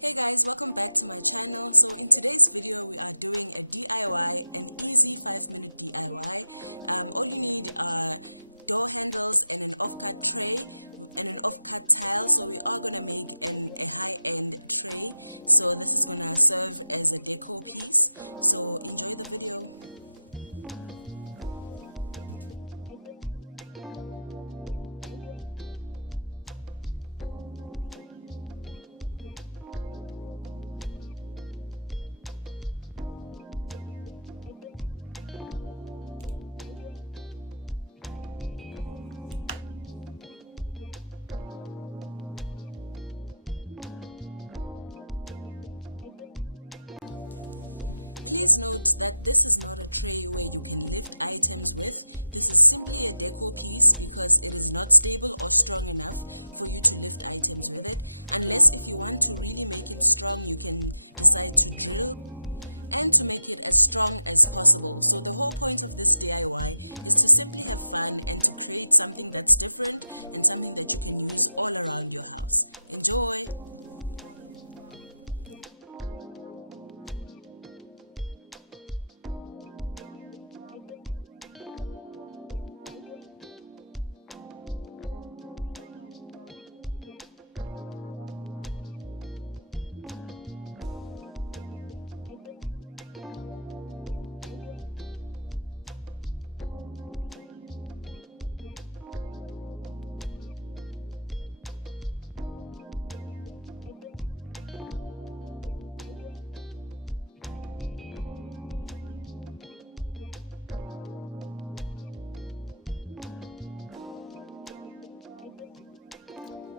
Hey guys, welcome back to my channel. So in today's video we are doing a DIY, an easy 5-minute DIY. All you need are door handles and an offcut tray and an offcut tile. So we are gonna make a high-end tray, so this is gonna serve as a deco piece. So enjoy the video. Please note that this is not a tray where you can lift items with. This is simply a deco piece because it is not stable or strong enough for you to lift items with it. Unless if you want to really make it strong, you can decide to drill and to make it as strong as possible. So the whole point of this DIY is to simply have fun and to create something that's different and something that you can use all around your house. Enjoy!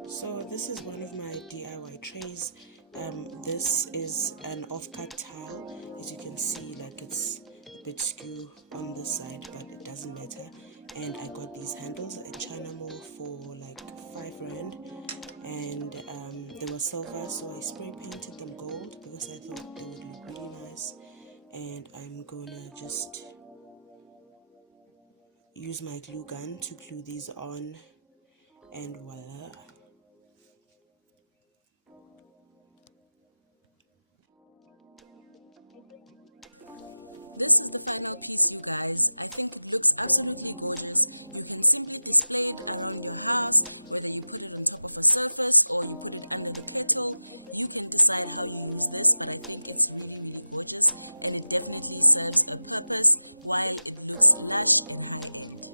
So this is one of my DIY trays. This is an offcut tile. As you can see, like it's a bit skew on this side, but it doesn't matter. And I got these handles at China Mall for like 5 rand, and they were silver, so I spray painted them gold because I thought they would look really nice. And I'm gonna just use my glue gun to glue these on, and voila. This is the final piece, you guys. I think it looks absolutely gorgeous. You can simply display it around your house, whether you put it on top of a surface or you put it under the kettle. You can decide how you use this, but I think it's really gorgeous, and it definitely serves a purpose while it looks lush and high-end.